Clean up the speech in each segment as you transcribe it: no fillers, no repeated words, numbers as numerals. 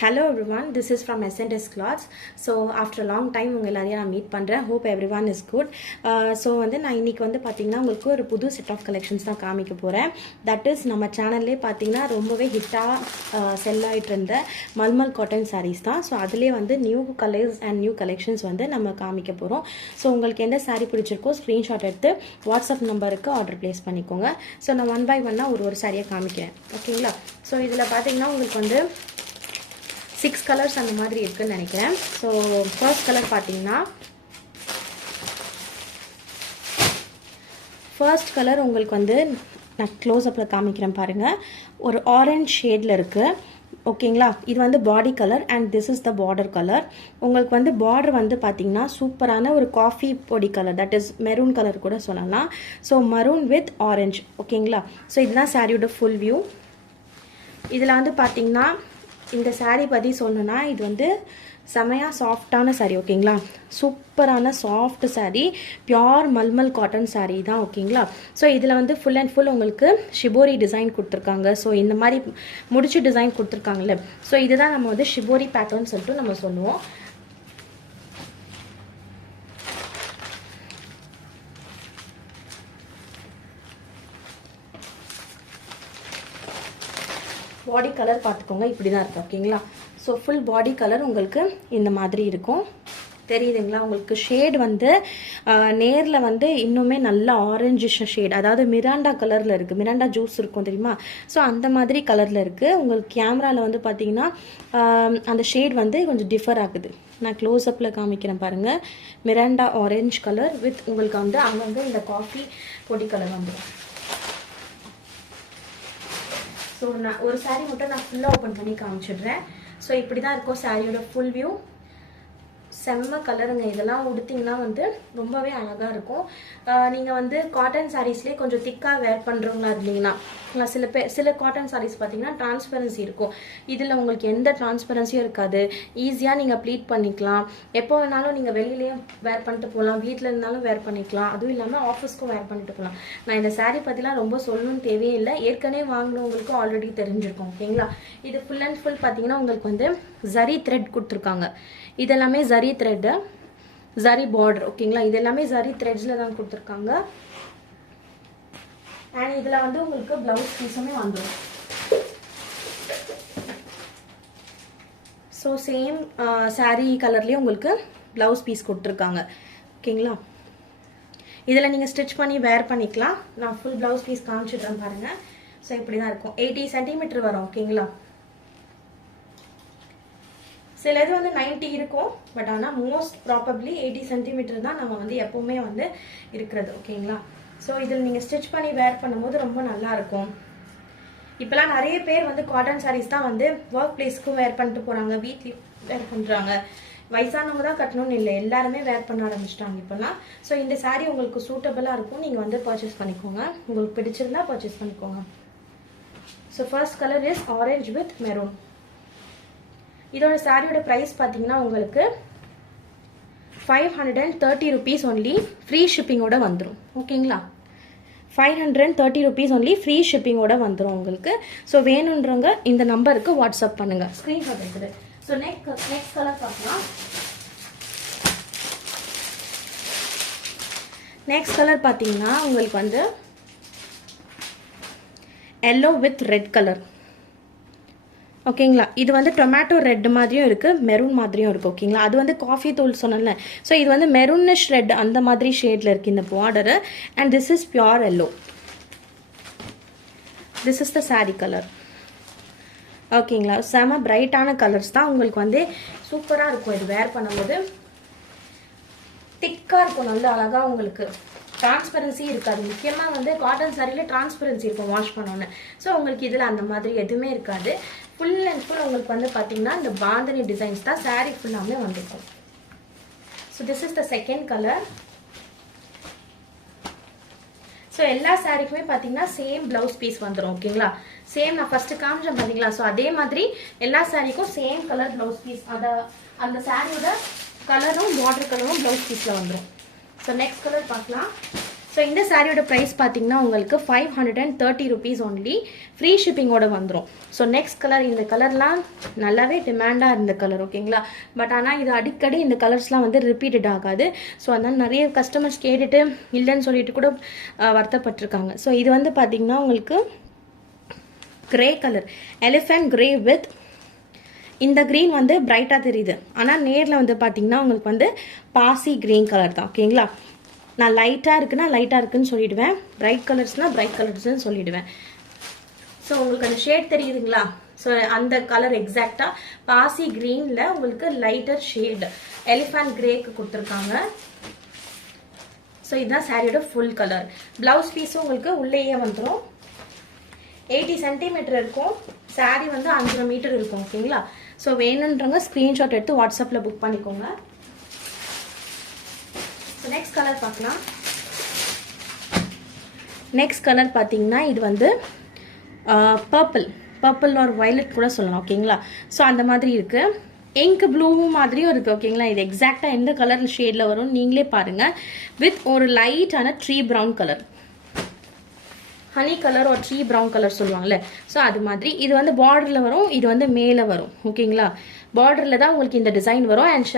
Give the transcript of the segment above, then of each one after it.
Hello everyone, this is from S&S Clothes. So after a long time உங்க எல்லாரையும் நான் meet பண்றேன். Hope everyone is good. So வந்து நான் இன்னைக்கு வந்து பாத்தீங்கன்னா உங்களுக்கு ஒரு புது செட் ஆஃப் கலெக்ஷன்ஸ் தான் காமிக்க போறேன். That is நம்ம சேனல்லே பாத்தீங்கன்னா ரொம்பவே ஹிட்டா செல் ஆயிட்டு இருந்த மல்மல் காட்டன் sarees தான். So அதிலே வந்து new colours and new collections வந்து நம்ம காமிக்க போறோம். So உங்களுக்கு எந்த saree பிடிச்சிருக்கோ ஸ்கிரீன்ஷாட் எடுத்து வாட்ஸ்அப் நம்பருக்கு ஆர்டர் பிளேஸ் பண்ணிக்கோங்க. So நான் ஒன் பை ஒன்னா ஒரு சாரியை காமிக்கிறேன். ஓகேங்களா? So இதுல பாத்தீங்கன்னா உங்களுக்கு வந்து 6 கலர்ஸ் அந்த மாதிரி இருக்குன்னு நினைக்கிறேன். ஸோ ஃபர்ஸ்ட் கலர் பார்த்தீங்கன்னா ஃபர்ஸ்ட் கலர் உங்களுக்கு வந்து நான் க்ளோஸ்அப்பில் காமிக்கிறேன் பாருங்கள். ஒரு ஆரஞ்ச் ஷேடில் இருக்குது. ஓகேங்களா? இது வந்து பாடி colour and this is the border colour. உங்களுக்கு வந்து பார்டர் வந்து பார்த்தீங்கன்னா சூப்பரான ஒரு காஃபி பொடி colour, that is maroon colour கூட சொல்லலாம். So maroon with orange. ஓகேங்களா? ஸோ இதுதான் சாரியோட ஃபுல் வியூ. இதில் வந்து பார்த்தீங்கன்னா இந்த saree பற்றி சொல்லணும்னா இது வந்து செமையாக சாஃப்டான saree. ஓகேங்களா? சூப்பரான soft saree, pure mulmul cotton saree தான். ஓகேங்களா? ஸோ இதில் வந்து ஃபுல் அண்ட் ஃபுல் உங்களுக்கு ஷிபோரி டிசைன் கொடுத்துருக்காங்க. ஸோ இந்த மாதிரி முடிச்சு டிசைன் கொடுத்துருக்காங்கல்ல, ஸோ இதுதான் நம்ம வந்து ஷிபோரி பேட்டர்ன் சொல்லிட்டு நம்ம சொல்லுவோம். பாடி கலர் பார்த்துக்கோங்க, இப்படி தான் இருக்குது. ஓகேங்களா? ஸோ ஃபுல் பாடி கலர் உங்களுக்கு இந்த மாதிரி இருக்கும். தெரியுதுங்களா? உங்களுக்கு ஷேட் வந்து நேரில் வந்து இன்னுமே நல்ல ஆரஞ்சு ஷேட், அதாவது மிராண்டா கலரில் இருக்குது. மிராண்டா ஜூஸ் இருக்கும் தெரியுமா? ஸோ அந்த மாதிரி கலரில் இருக்குது. உங்களுக்கு கேமராவில் வந்து பார்த்தீங்கன்னா அந்த ஷேட் வந்து கொஞ்சம் டிஃபர் ஆகுது. நான் க்ளோஸ்அப்பில் காமிக்கிறேன் பாருங்கள். மிராண்டா ஆரஞ்ச் கலர் வித் உங்களுக்கு வந்து அங்கே வந்து இந்த காஃபி பொடி கலர் வந்துடும். ஸோ நான் ஒரு சாரீ மட்டும் நான் ஃபுல்லாக ஓப்பன் பண்ணி காமிச்சிடுறேன். ஸோ இப்படி தான் இருக்கும் சாரியோட ஃபுல் வியூ. செம்ம கலருங்க. இதெல்லாம் உடுத்திங்கன்னா வந்து ரொம்பவே அழகாக இருக்கும். நீங்கள் வந்து காட்டன் சாரீஸ்லேயே கொஞ்சம் திக்காக வேர் பண்ணுறவங்களா இருந்தீங்கன்னா, சில காட்டன் சாரீஸ் பார்த்தீங்கன்னா டிரான்ஸ்பரன்சி இருக்கும். இதில் உங்களுக்கு எந்த டிரான்ஸ்பரன்சியும் இருக்காது. ஈஸியாக நீங்கள் ப்ளீட் பண்ணிக்கலாம். எப்போ வேணாலும் நீங்கள் வெளியிலேயும் வேர் பண்ணிட்டு போகலாம், வீட்டில் இருந்தாலும் வேர் பண்ணிக்கலாம். அதுவும் இல்லாமல் ஆஃபீஸ்க்கும் வேர் பண்ணிட்டு போகலாம். நான் இந்த சாரீ பற்றிலாம் ரொம்ப சொல்லணும்னு தேவையே இல்லை, ஏற்கனவே வாங்கினவங்களுக்கு ஆல்ரெடி தெரிஞ்சிருக்கும். ஓகேங்களா? இது ஃபுல் அண்ட் ஃபுல் பார்த்தீங்கன்னா உங்களுக்கு வந்து ஜரி த்ரெட் கொடுத்துருக்காங்க. இதெல்லாமே ஜரி த்ரெட்டு, ஜரி பார்டர். ஓகேங்களா? இது எல்லாமே ஜரி த்ரெட்ஸில் தான் கொடுத்துருக்காங்க. அண்ட் இதில் வந்து உங்களுக்கு ப்ளவுஸ் பீஸுமே வந்துடும். ஸோ சேம் சாரீ கலர்லேயே உங்களுக்கு ப்ளவுஸ் பீஸ் கொடுத்துருக்காங்க. ஓகேங்களா? இதில் நீங்கள் ஸ்டிச் பண்ணி வேர் பண்ணிக்கலாம். நான் ஃபுல் ப்ளவுஸ் பீஸ் காமிச்சிடுறேன் பாருங்கள். ஸோ இப்படி தான் இருக்கும். 80 சென்டிமீட்டர் வரும். ஓகேங்களா? சில இது வந்து 90 இருக்கும், பட் ஆனால் மோஸ்ட் ப்ராபப்ளி 80 சென்டிமீட்டர் தான் நம்ம வந்து எப்போவுமே வந்து இருக்கிறது. ஓகேங்களா? ஸோ இதில் நீங்கள் ஸ்டிச் பண்ணி வேர் பண்ணும்போது ரொம்ப நல்லா இருக்கும். இப்போலாம் நிறைய பேர் வந்து காட்டன் சாரீஸ் தான் வந்து ஒர்க் பிளேஸ்க்கும் வேர் பண்ணிட்டு போகிறாங்க, வீட்லேயும் வேர் பண்ணுறாங்க. வயசானவங்க தான் கட்டணும்னு இல்லை, எல்லாருமே வேர் பண்ண ஆரம்பிச்சிட்டாங்க இப்போலாம். ஸோ இந்த சாரீ உங்களுக்கு சூட்டபுளாக இருக்கும். நீங்கள் வந்து பர்ச்சேஸ் பண்ணிக்கோங்க, உங்களுக்கு பிடிச்சிருந்தா பர்ச்சேஸ் பண்ணிக்கோங்க. So first colour is orange with maroon. இதோட சாரியோட ப்ரைஸ் பார்த்தீங்கன்னா உங்களுக்கு 530 rupees ஒன்லி, ஃப்ரீ ஷிப்பிங்கோட வந்துடும். ஓகேங்களா? 530 rupees ஒன்லி, ஃப்ரீ ஷிப்பிங்கோட வந்துடும் உங்களுக்கு. ஸோ வேணுன்றவங்க இந்த நம்பருக்கு வாட்ஸ்அப் பண்ணுங்கள், ஸ்க்ரீன்ஷாட் எடுத்துட்டு. ஸோ நெக்ஸ்ட் கலர் பார்க்கலாம். நெக்ஸ்ட் கலர் பார்த்தீங்கன்னா உங்களுக்கு வந்து எல்லோ வித் ரெட் கலர். ஓகேங்களா? இது வந்து டொமேட்டோ ரெட் மாதிரியும் இருக்குது, மெரூன் மாதிரியும் இருக்குது. ஓகேங்களா? அது வந்து காஃபி தூள் சொன்னல. ஸோ இது வந்து மெரூனிஷ் ரெட் அந்த மாதிரி ஷேடில் இருக்குது இந்த border. And this is pure yellow. This is the sari colour. ஓகேங்களா? செம பிரைட்டான கலர்ஸ் தான். உங்களுக்கு வந்து சூப்பராக இருக்கும். இது வேர் பண்ணும்போது திக்காக இருக்கும், நல்ல அழகாக. உங்களுக்கு டிரான்ஸ்பரன்சி இருக்காது. முக்கியமாக வந்து காட்டன் சாரியில் டிரான்ஸ்பரன்சி இருக்கும் வாஷ் பண்ணோன்னு. ஸோ உங்களுக்கு இதில் அந்த மாதிரி எதுவுமே இருக்காது. ஃபுல் அண்ட் ஃபுல் உங்களுக்கு வந்து பார்த்தீங்கன்னா இந்த பாந்தனி டிசைன்ஸ் தான் சாரீ ஃபுல்லாமே வந்திருக்கும். So this is the second colour. So எல்லா சாரீக்குமே பார்த்தீங்கன்னா சேம் ப்ளவுஸ் பீஸ் வந்துடும். ஓகேங்களா? சேம் நான் ஃபஸ்ட்டு காமிச்சேன் பார்த்தீங்களா? ஸோ அதே மாதிரி எல்லா சாரீக்கும் சேம் கலர் ப்ளவுஸ் பீஸ், அதை அந்த சாரியோட கலரும் பார்டர் கலரும் ப்ளவுஸ் பீஸில் வந்துடும். ஸோ நெக்ஸ்ட் கலர் பார்க்கலாம். ஸோ இந்த சாரியோட ப்ரைஸ் பார்த்தீங்கன்னா உங்களுக்கு 530 rupees ஒன்லி, ஃப்ரீ ஷிப்பிங்கோட வந்துடும். ஸோ நெக்ஸ்ட் கலர், இந்த கலர்லாம் நல்லாவே டிமாண்டாக இருந்த கலர் ஓகேங்களா. பட் ஆனால் இது அடிக்கடி இந்த கலர்ஸ்லாம் வந்து ரிப்பீட்டட் ஆகாது. ஸோ அதனால் நிறைய கஸ்டமர்ஸ் கேட்டுட்டு இல்லைன்னு சொல்லிட்டு கூட வருத்தப்பட்டிருக்காங்க. ஸோ இது வந்து பார்த்தீங்கன்னா உங்களுக்கு grey colour, elephant grey with இந்த க்ரீன் வந்து பிரைட்டாக தெரியுது, ஆனால் நேரில் வந்து பார்த்தீங்கன்னா உங்களுக்கு வந்து பாசி கிரீன் கலர் தான் ஓகேங்களா. நான் லைட்டாக இருக்குன்னா லைட்டாக இருக்குன்னு சொல்லிடுவேன், பிரைட் கலர்ஸ்னால் பிரைட் கலர்ஸ்ன்னு சொல்லிடுவேன். ஸோ உங்களுக்கு அந்த ஷேட் தெரியுதுங்களா. ஸோ அந்த கலர் எக்ஸாக்டாக பாசி க்ரீனில் உங்களுக்கு லைட்டர் ஷேட் எலிஃபண்ட் கிரேக்கு கொடுத்துருக்காங்க. ஸோ இதுதான் சாரியோட ஃபுல் கலர். ப்ளவுஸ் பீஸும் உங்களுக்கு உள்ளேயே வந்துடும். 80 சென்டிமீட்டர் இருக்கும். சாரி வந்து 5 மீட்டர் இருக்கும் ஓகேங்களா. ஸோ வேணுன்றவங்க ஸ்க்ரீன்ஷாட் எடுத்து வாட்ஸ்அப்பில் புக் பண்ணிக்கோங்க. ஸோ நெக்ஸ்ட் கலர் பார்க்கலாம். நெக்ஸ்ட் கலர் பார்த்தீங்கன்னா இது வந்து பர்பிள் ஆர் வயலட் கூட சொல்லலாம் ஓகேங்களா. ஸோ அந்த மாதிரி இருக்குது. இங்க் ப்ளூ மாதிரியும் இருக்குது ஓகேங்களா. இது எக்ஸாக்டாக எந்த கலர் ஷேடில் வரும் நீங்களே பாருங்கள். வித் ஒரு லைட்டான tree brown colour, honey colour ஒரு ட்ரீ ப்ரௌன் கலர் சொல்லுவாங்கள்ல. ஸோ அது மாதிரி இது வந்து பார்டரில் வரும், இது வந்து மேலே வரும் ஓகேங்களா. பார்டரில் தான் உங்களுக்கு இந்த டிசைன் வரும். And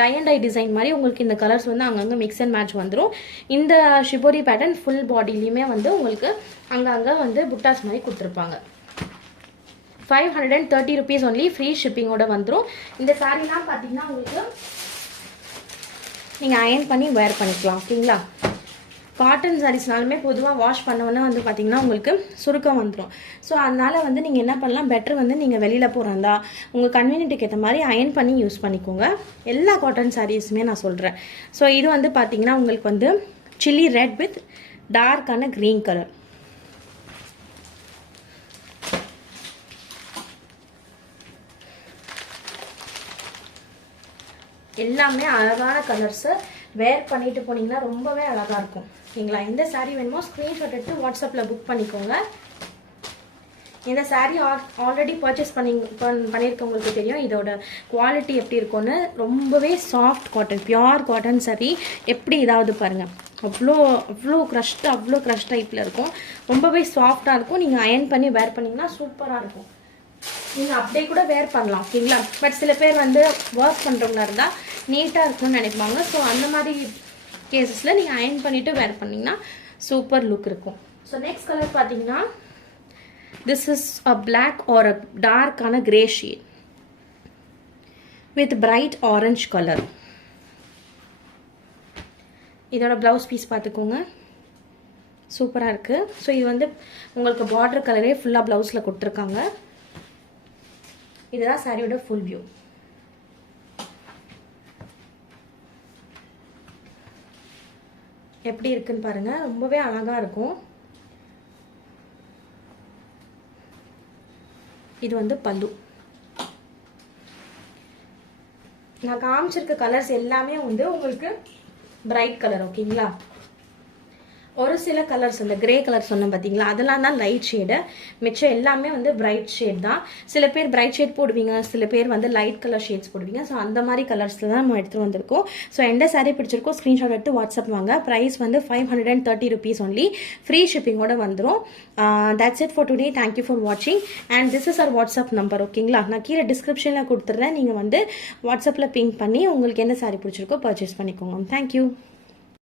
dye and dye design மாதிரி உங்களுக்கு இந்த கலர்ஸ் வந்து அங்கங்கே மிக்ஸ் அண்ட் மேட்ச் வந்துடும். இந்த ஷிபோரி பேட்டர்ன் ஃபுல் பாடிலையுமே வந்து உங்களுக்கு அங்கங்கே வந்து புட்டாஸ் மாதிரி கொடுத்துருப்பாங்க. 530 rupees ஒன்லி, ஃப்ரீ ஷிப்பிங்கோட வந்துடும். இந்த சாரீலாம் பார்த்தீங்கன்னா உங்களுக்கு நீங்கள் அயர்ன் பண்ணி வேர் பண்ணிக்கலாம் ஓகேங்களா. காட்டன் சாரீஸ்னாலுமே பொதுவாக வாஷ் பண்ணோன்னா வந்து பார்த்தீங்கன்னா உங்களுக்கு சுருக்கம் வந்துடும். ஸோ அதனால் வந்து நீங்கள் என்ன பண்ணலாம், பெட்டர் வந்து நீங்கள் வெளியில் போகிறதா உங்கள் கன்வீனியன்ட்டுக்கு ஏற்ற மாதிரி அயர்ன் பண்ணி யூஸ் பண்ணிக்கோங்க. எல்லா காட்டன் சாரீஸுமே நான் சொல்கிறேன். ஸோ இது வந்து பார்த்தீங்கன்னா உங்களுக்கு வந்து சில்லி ரெட் வித் டார்க்கான க்ரீன் கலர். எல்லாமே அழகான கலர்ஸு, வேர் பண்ணிட்டு போனீங்கன்னா ரொம்பவே அழகாக இருக்கும் ஓகேங்களா. இந்த சாரீ வேணுமோ ஸ்க்ரீன்ஷாட் எடுத்து வாட்ஸ்அப்பில் புக் பண்ணிக்கோங்க. இந்த சாரீ ஆல்ரெடி பர்ச்சேஸ் பண்ணியிருக்கவங்களுக்கு தெரியும் இதோட குவாலிட்டி எப்படி இருக்கும்னு. ரொம்பவே soft cotton, pure cotton sari. எப்படி இதாவது பாருங்கள், அவ்வளோ க்ரஷ் டைப்பில் இருக்கும். ரொம்பவே சாஃப்டாக இருக்கும். நீங்கள் அயர்ன் பண்ணி வேர் பண்ணிங்கன்னா சூப்பராக இருக்கும். நீங்கள் அப்படியே கூட வேர் பண்ணலாம் ஓகேங்களா. பட் சில பேர் வந்து ஒர்க் பண்ணுறவங்களா இருந்தால் நீட்டாக இருக்கணும்னு நினைப்பாங்க. ஸோ அந்த மாதிரி கேசஸில் நீங்கள் அயர்ன் பண்ணிவிட்டு வேர் பண்ணிங்கன்னா சூப்பர் லுக் இருக்கும். ஸோ நெக்ஸ்ட் கலர் பார்த்தீங்கன்னா this is a black or a டார்க்கான grey shade with bright orange colour. இதோட ப்ளவுஸ் பீஸ் பார்த்துக்கோங்க, சூப்பராக இருக்குது. ஸோ இது வந்து உங்களுக்கு பார்டர் கலரே ஃபுல்லாக ப்ளவுஸில் கொடுத்துருக்காங்க. இதுதான் சாரியோட ஃபுல் வியூ. எப்படி இருக்குன்னு பாருங்க, ரொம்பவே அழகா இருக்கும். இது வந்து பல்லு. நான் காமிச்சிருக்க கலர்ஸ் எல்லாமே வந்து உங்களுக்கு பிரைட் கலர் ஓகேங்களா. ஒரு சில கலர்ஸ் அந்த கிரே கலர் சொன்னேன் பார்த்தீங்களா, அதெல்லாம் தான் லைட் ஷேடு. மிச்சம் எல்லாமே வந்து பிரைட் ஷேட் தான். சில பேர் பிரைட் ஷேட் போடுவீங்க, சில பேர் வந்து லைட் கலர் ஷேட்ஸ் போடுவீங்க. ஸோ அந்த மாதிரி கலர்ஸில் தான் நம்ம எடுத்துகிட்டு வந்திருக்கோம். ஸோ எந்த சாரீ பிடிச்சிருக்கோ ஸ்க்ரீன்ஷாட் எடுத்து வாட்ஸ்அப் வாங்க. ப்ரைஸ் வந்து 530 rupees ஒன்லி, ஃப்ரீ ஷிப்பிங்கோட வந்துடும். That's it for today. Thank you for வாட்சிங். And this is our WhatsApp number ஓகேங்களா. நான் கீழே டிஸ்கிரிப்ஷனில் கொடுத்துட்றேன். நீங்கள் வந்து வாட்ஸ்அப்பில் பிங்க் பண்ணி உங்களுக்கு எந்த சாரீ பிடிச்சிருக்கோ பர்ச்சேஸ் பண்ணிக்கோங்க. தேங்க்யூ.